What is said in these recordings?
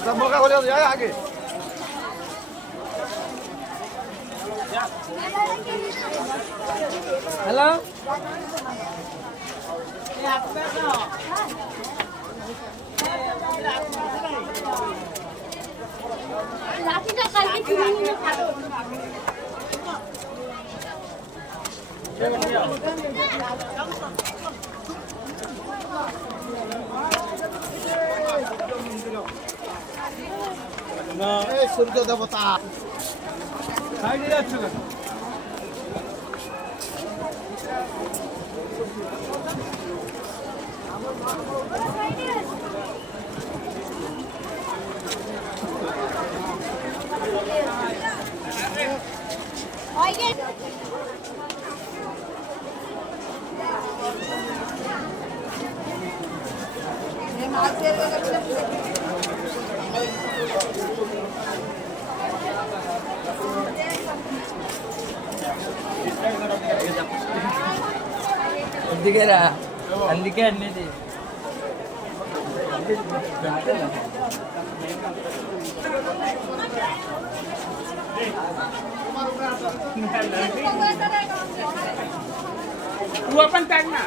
सब मौका हो जाएगा आगे। हेलो লাঠিটা কালকে কিনে নিয়ে খাবো। সূর্য দেবতা সাইডে যাচ্ছে না। అందుకేరా అందుకే అనేది तू अपन काढना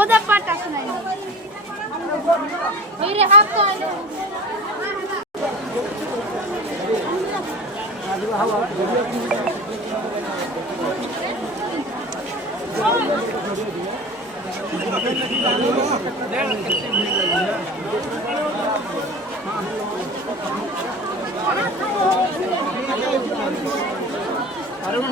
ওদের পাটা শোনাই মেরে হাত তো अरे